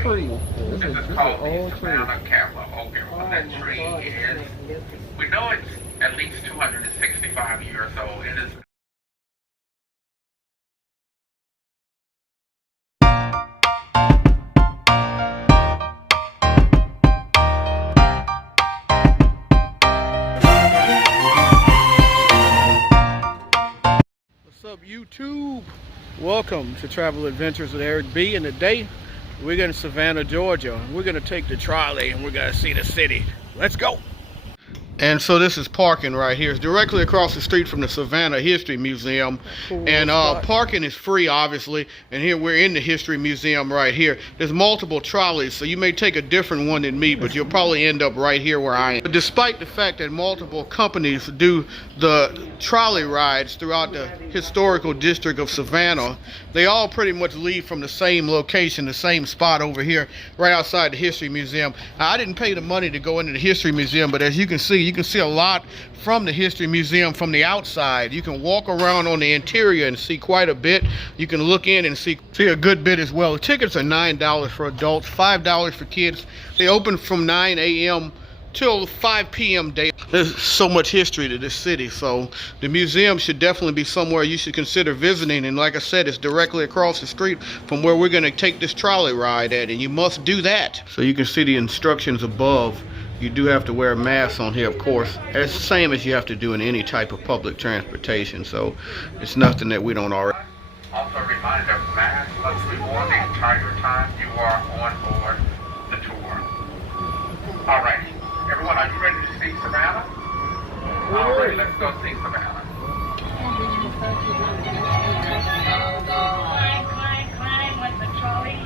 tree. This is called the Savannah Capitol. Okay, well, that tree is, we know it's at least 265 years old. It is. What's up, YouTube? Welcome to Travel Adventures with Eric B. And today we're going to Savannah, Georgia. We're going to take the trolley and we're going to see the city. Let's go. And so this is parking right here. It's directly across the street from the Savannah History Museum. Cool. And parking is free, obviously. And here we're in the History Museum right here. There's multiple trolleys, so you may take a different one than me, but you'll probably end up right here where I am. But despite the fact that multiple companies do the trolley rides throughout the historical district of Savannah, they all pretty much leave from the same location, the same spot over here, right outside the History Museum. Now, I didn't pay the money to go into the History Museum, but as you can see a lot from the History Museum from the outside. You can walk around on the interior and see quite a bit. You can look in and see a good bit as well. The tickets are $9 for adults, $5 for kids. They open from 9 a.m. till 5 p.m. daily. There's so much history to this city, so the museum should definitely be somewhere you should consider visiting. And like I said, it's directly across the street from where we're going to take this trolley ride at, and you must do that. So you can see the instructions above. You do have to wear a mask on here, of course. It's the same as you have to do in any type of public transportation, so it's nothing that we don't already. Also a reminder, masks must be worn the entire time you are on board the tour. Alrighty, everyone, are you ready to see Savannah? Alright, let's go see Savannah. Climb with the trolley.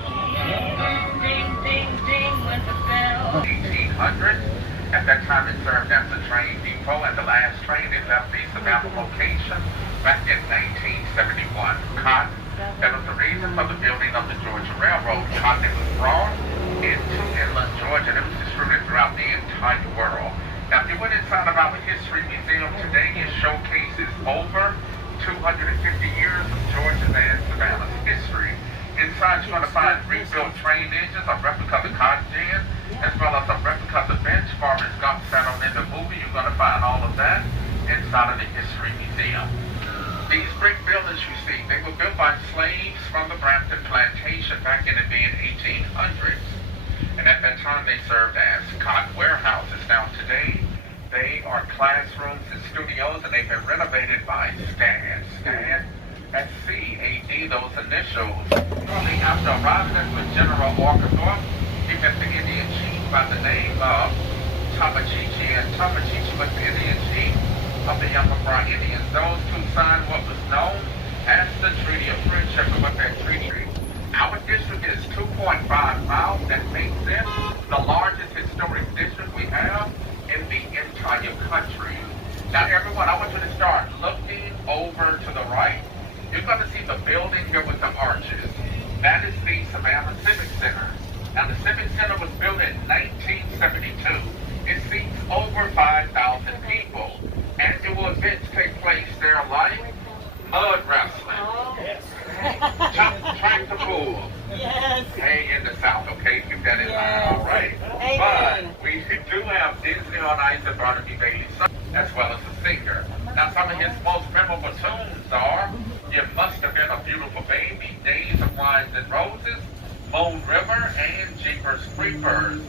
Ding, ding, ding with the bell. 1800s. At that time, it served as a train depot, and the last train it left the Savannah location back in 1971. Cotton. That was the reason for the building of the Georgia Railroad. Cotton was brought into inland Georgia and it was distributed throughout the entire world. Now, if you went inside of our History Museum today, it showcases over 250 years of Georgia's and Savannah's history. Inside, you're going to find rebuilt train engines, a replica of the cotton gin, as well as a replica of the bench farmers got sat on in the movie. You're going to find all of that inside of the History Museum. These brick buildings you see, they were built by slaves from the Brampton Plantation back in the mid-1800s. And at that time, they served as cotton warehouses. Now today, they are classrooms and studios, and they've been renovated by SCAD. SCAD, S-C-A-D, those initials. Shortly after arriving with General Orcathorpe, he met the Indian chief by the name of Tamachichi, and Tamachichi was the Indian chief of the Yamamara Indians. Those two signed what was known as the Treaty of Friendship. And what that treaty is, our district is 2.5 miles. That makes it the largest historic district we have in the entire country. Now, everyone, I want you to start looking over to the right. You're going to see the building here with the arches. That is the Savannah Civic Center. Now, the Civic Center was built in 1972. It seats over 5,000 people. Annual events take place there like mud wrestling, tractor pulls. Yes. Hey, in the South, okay? Keep that in mind, all right? But we do have Disney on Ice and Barnaby Bailey, as well as a singer. Now, some of his most memorable tunes are You Must Have Been a Beautiful Baby, Days of Wines and Roses, Moon River, and Jeepers Creepers.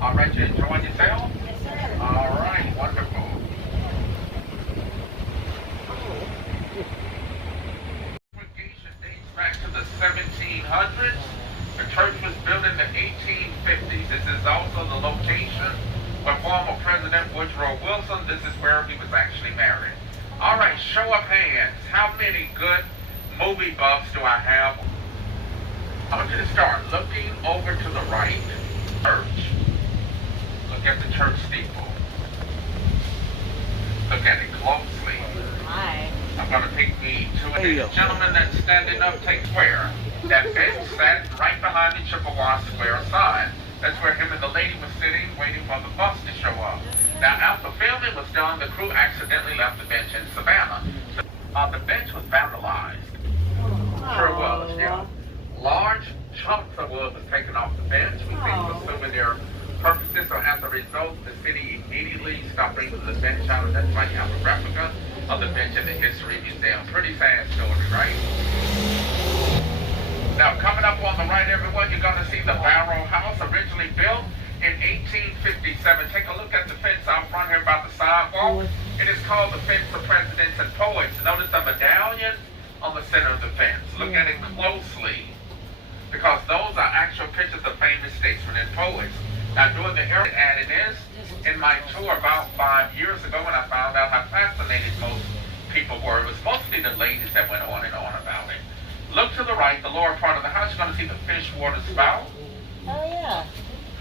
All right, you enjoying yourself? Yes, sir. All right, wonderful. Congregation dates back to the 1700s. The church was built in the 1850s. This is also the location where former President Woodrow Wilson, this is where he was actually married. All right, show of hands. How many good movie buffs do I have? I want you to start looking over to the right. Church. Look at the church steeple. Look at it closely. Hi. I'm going to take me to a gentleman that's standing up, take square. That bench sat right behind the Chippewa Square sign. That's where him and the lady was sitting, waiting for the bus to show up. Now, after filming was done, the crew accidentally left the bench in Savannah. The bench was vandalized. Sure was, yeah. Large wood was taken off the fence. We think for souvenir purposes, so as a result, the city immediately stopped bringing the bench out, and that's why you have a replica of the bench in the History Museum. Pretty sad story, right? Now, coming up on the right, everyone, you're going to see the Barrow House, originally built in 1857. Take a look at the fence out front here about the sidewalk. It is called the Fence of Presidents and Poets. Notice the medallion on the center of the fence. Look at it closely, because those are actual pictures of famous statesmen and poets. Now, during the era added this, in my tour about 5 years ago, when I found out how fascinated most people were, it was mostly the ladies that went on and on about it. Look to the right, the lower part of the house, you're going to see the fish water spout. Oh, yeah.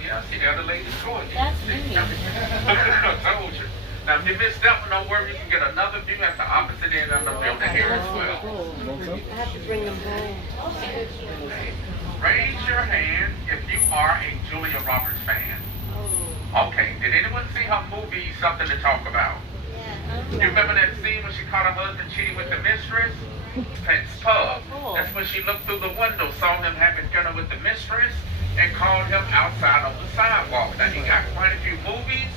Yeah, see the other ladies going. That's neat. I told you. Now, if you missed that one, don't worry, you can get another view at the opposite end of the building here as well. I have to bring them home. Raise your hand if you are a Julia Roberts fan. Okay, did anyone see her movie Something to Talk About? Do you remember that scene when she caught her husband cheating with the mistress? Pence Pub. That's when she looked through the window, saw him having dinner with the mistress, and called him outside on the sidewalk. Now, he got quite a few movies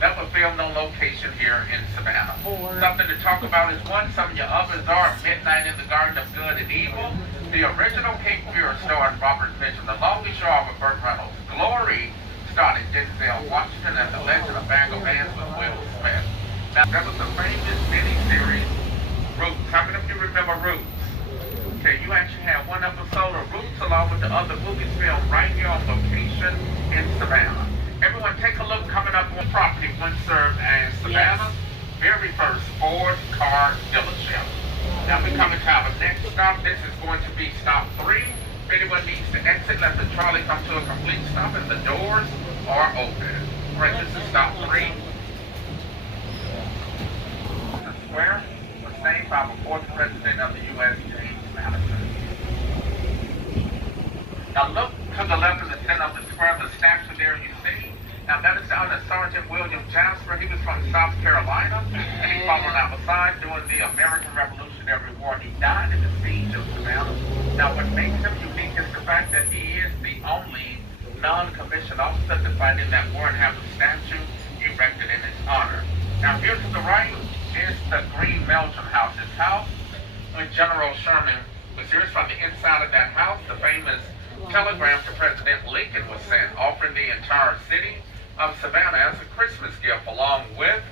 that were filmed on location here in Savannah. Something to Talk About is one. Some of your others are Midnight in the Garden of Good and Evil. The original Cape Fear starring Robert Mitchum. The Longest Yard with Burt Reynolds. Glory starring Denzel Washington, and The Legend of Bag of Bands with Will Smith. Now, that was the famous miniseries Roots. How many of you remember Roots? Okay, you actually had one episode of Roots along with the other movies filmed right here on location in Savannah. Everyone, take a look coming up on property once served as Savannah's very first Ford car dealership. Now we're coming to our next stop. This is going to be stop 3. If anyone needs to exit, let the trolley come to a complete stop and the doors are open. All right, this is stop 3. The square was named by the 4th President of the U.S., James Madison. Now look to the left of the center of the square, the statue there you see. Now that is down to Sergeant William Jasper. He was from South Carolina, and he fought on our side during the American Revolutionary War. He died in the siege of Savannah. Now what makes him unique is the fact that he is the only non-commissioned officer to fight in that war and have a statue erected in his honor. Now here to the right is the Green Meldrum House. His house, when General Sherman was here, from the inside of that house, the famous telegram to President Lincoln was sent, offering the entire city of Savannah as a Christmas gift, along with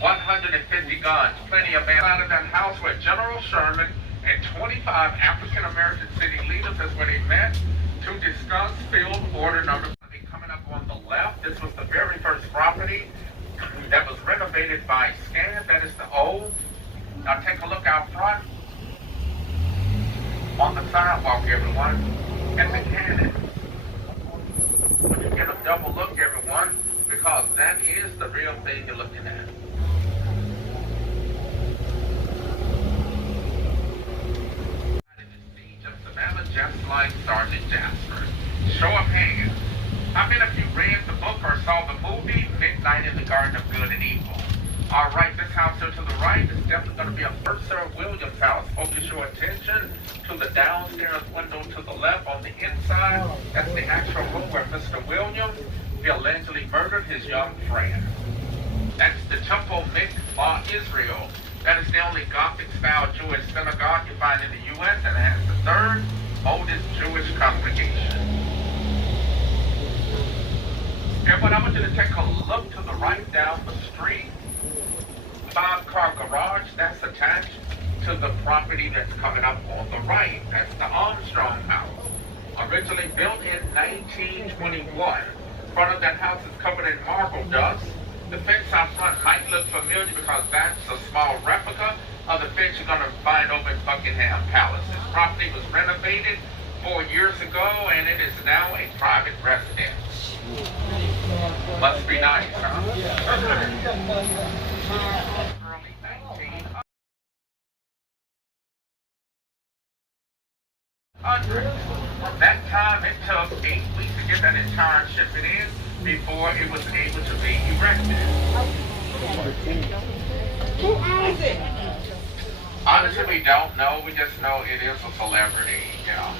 150 guns. Plenty of men out of that house where General Sherman and 25 African-American city leaders, that's where they met to discuss field order number. Coming up on the left, this was the very first property that was renovated by SCAN. That is the old. Now take a look out front on the sidewalk, everyone, at the cannon. When you get a double look, everyone, because that is the real thing you're looking at. In the siege of Savannah, just like Sergeant Jasper. Show of hands. How many of you read the book or saw the movie Midnight in the Garden of Good and Evil? All right, this house here to the right is definitely going to be a First Sir William's house. Focus your attention to the downstairs window to the left on the inside. That's the actual room where Mr. Williams allegedly murdered his young friend. That's the Temple Mikvah, Israel. That is the only Gothic-style Jewish synagogue you find in the U.S. and it has the third oldest Jewish congregation. Everyone, I want you to take a look to the right down the street. 5-car garage that's attached to the property that's coming up on the right. That's the Armstrong house. Originally built in 1921. Front of that house is covered in marble dust. The fence out front might look familiar because that's a small replica of the fence you're going to find over in Buckingham Palace. This property was renovated 4 years ago and it is now a private residence. Must be nice, huh? Early 1900s. That time it took 8 weeks to get that entire shipment in before it was able to be erected. Who owns it? Honestly, we don't know. We just know it is a celebrity, you know.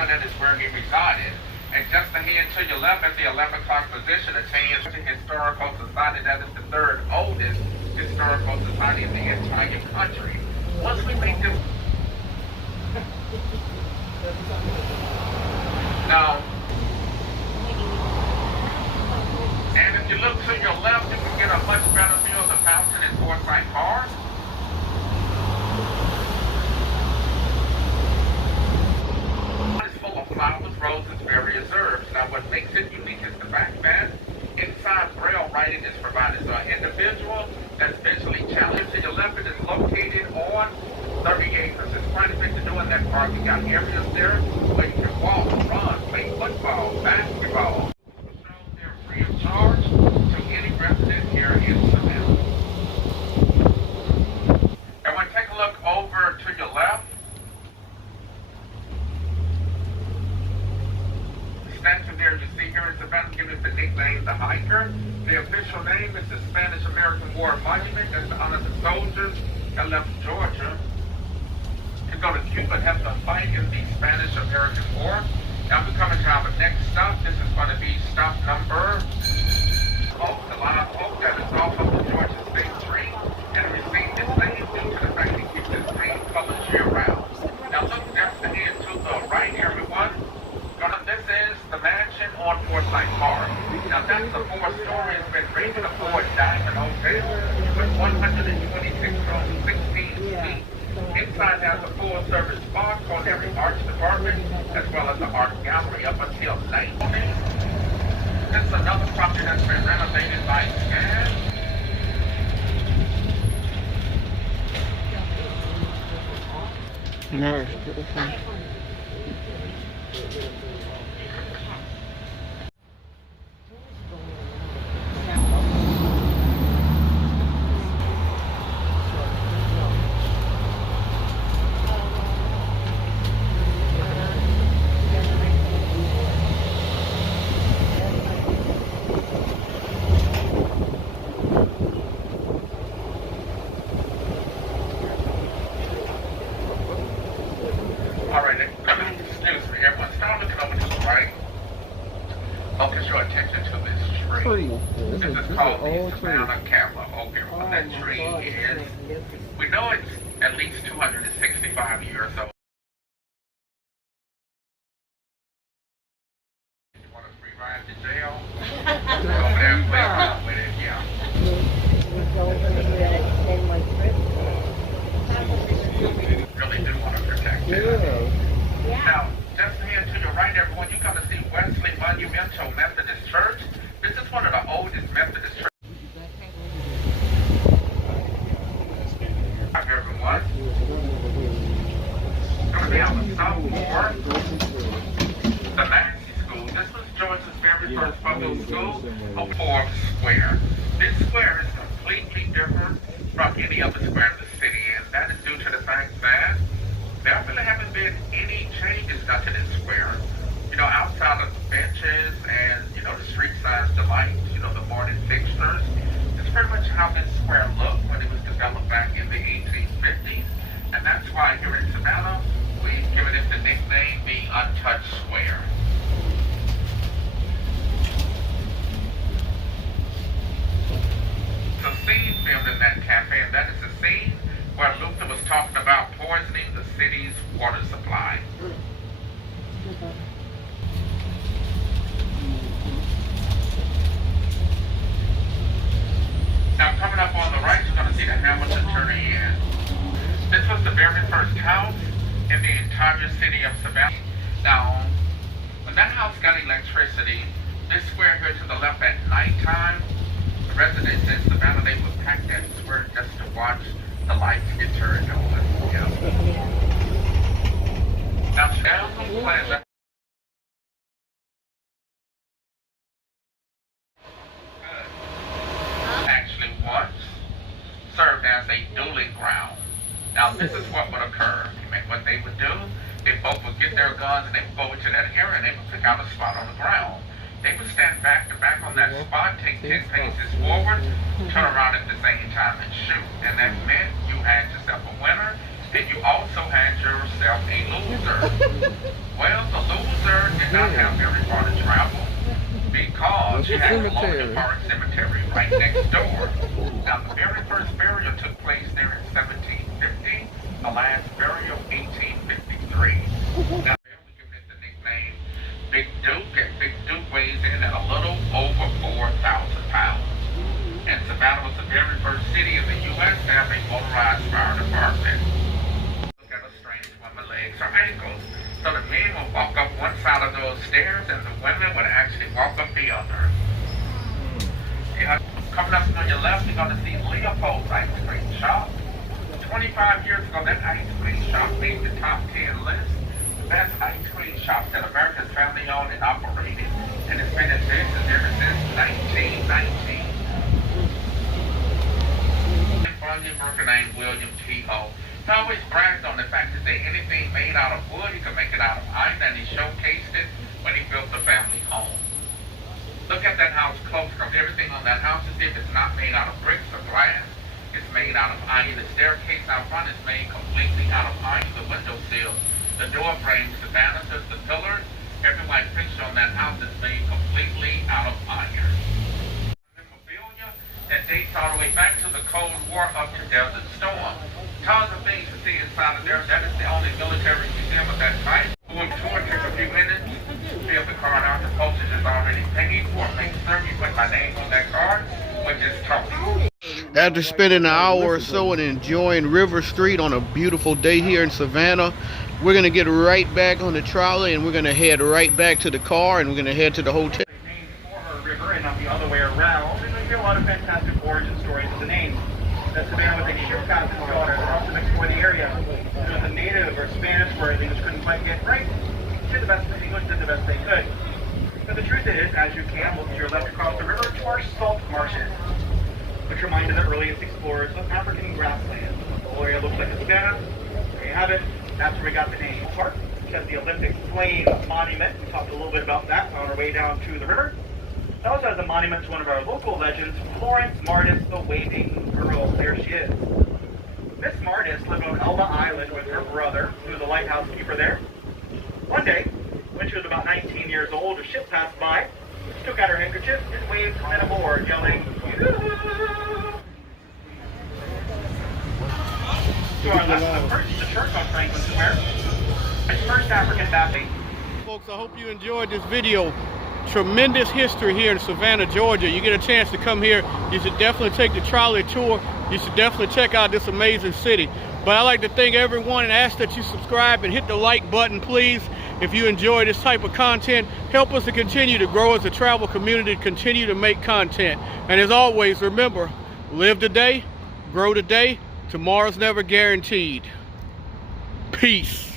And that is where he resided. And just ahead to your left at the 11 o'clock position, attains to Historical Society. That is the third oldest historical society in the entire country. Once we make this... Now, and if you look to your left, you can get a much better view of the fountain in Forsyth Park. It's full of flowers, roses, various herbs. Now, what makes it unique is the fact that inside Braille writing is provided. So an individual that's visually challenged to your left, it is located on 30 acres. There's quite a bit to do in that park. You got areas there where you can walk, run, play football, basketball. They're free of charge to any resident here in Savannah. And when you take a look over to your left, statue there you see here in Savannah given the nickname the Hiker. The official name is the Spanish-American War Monument. That's to honor the soldiers that left Georgia to go to Cuba and have to fight in the Spanish-American War. Now we're coming to our next stop. This is going to be stop number Oak, the live oak that is off of the Georgia State Tree, and received its name due to the fact it keeps its green colors year-round. Now look just ahead to the right, everyone. This is the mansion on Forsyth Park. Now that's a 4-story. It's been rated a 4-diamond hotel with 126 rooms, 16 feet. Inside has a full-service spa, culinary arts department, as well as the art gallery up until 19. This is another property that's been renovated by SCAD. No. Focus your attention to this tree. This is called the Savannah Camera. Okay, what that tree is, we know it's at least 265 years old. You want a free ride to jail? Go over there and play around with it, yeah. Really do want to protect it. Now, just ahead to your right, everyone, you're going to see Wesley Monumental Methodist Church. This is one of the oldest Methodist churches. Hi, everyone. Going to be on the sophomore, the Massey School. This was Georgia's very first public school on Forbes Square. This square is completely different from any other square in the city, and that is due to the fact that there really haven't been any changes done to this square. You know, outside of the benches and, you know, the street signs, the lights, you know, the morning fixtures. It's pretty much how this square looked when it was developed back in the 1850s. And that's why here in Savannah, we've given it the nickname the Untouched Square. So scene filmed in that cafe, and that is the scene where Luther was talking about poisoning the city's water supply. Now coming up on the right, you're going to see the Hamilton Turner Inn. This was the very first house in the entire city of Savannah. Now, when that house got electricity, this square here to the left at nighttime, the residents in Savannah, they would pack that square just to watch the lights get turned on. Yeah. Now, Sheldon Plaza actually once served as a dueling ground. Now, this is what would occur. What they would do, they both would get their guns and they would go into that area and they would pick out a spot on the ground. They would stand back to back on that spot, take 10 paces forward, turn around at the same time and shoot. And that meant you had yourself a winner, and you also had yourself a loser. Well, the loser did not have very far That's the cemetery. Park Cemetery right next door. Now, the very first burial took place there in 1750. The last burial, 1853. Now, we give it the nickname Big Duke, and Big Duke weighs in at a little over 4,000 pounds. And Savannah was the very first city in the U.S. to have a motorized fire department. Look at a strange woman's legs or ankles. So the men would walk up one side of those stairs, and the women would actually walk up the other. Yeah, coming up on your left, you're going to see Leopold's ice cream shop. 25 years ago, that ice cream shop made the top 10 list. The best ice cream shops that America's family owned and operated. And it's been in business ever since 1919. A Bunyan worker named William T. Ho. He always bragged on the fact that anything made out of wood, he could make it out of iron, and he showcased it when he built the family home. Look at that house close, because everything on that house is if it's not made out of bricks or glass, it's made out of iron. The staircase out front is made completely out of iron. The window sills, the door frames, the banisters, the pillars, every white picture on that house is made completely out of iron. Memorabilia that dates all the way back to the Cold War up to Desert Storm. Tons of things to see inside of there. That is the only military museum of that type. Go up to it, take a few minutes, fill the card out. The postage is already paid for. Make sure you put my name on that card, which is Trolley. After spending an hour or so and enjoying River Street on a beautiful day here in Savannah, we're going to get right back on the trolley and we're going to head right back to the car and we're going to head to the hotel. Named for her river and not the other way around. And we hear a lot of fantastic origin stories of the name. That Savannah was a ship captain's daughter across to explore the area. It was a native or Spanish word they just couldn't quite get right. Did the best English did the best they could. But the truth is, as you can, look to your left across the river to our salt marshes, which remind of the earliest explorers of African grasslands. The whole area looks like a Savannah. There you have it. That's where we got the name. Park, which has the Olympic Flame Monument. We talked a little bit about that on our way down to the river. It also has a monument to one of our local legends, Florence Martis, the Waving Girl. There she is. Miss Martis lived on Elba Island with her brother, who was a lighthouse keeper there. One day, when she was about 19 years old, a ship passed by. She took out her handkerchief and waved men aboard, yelling, "Yoo-hoo!" To our left, the first is the church on Franklin Square. It's First African Baptist. Folks, I hope you enjoyed this video. Tremendous history here in Savannah, Georgia. You get a chance to come here, you should definitely take the trolley tour. You should definitely check out this amazing city. But I'd like to thank everyone and ask that you subscribe and hit the like button, please. If you enjoy this type of content, help us to continue to grow as a travel community, continue to make content. And as always, remember, live today, grow today, tomorrow's never guaranteed. Peace.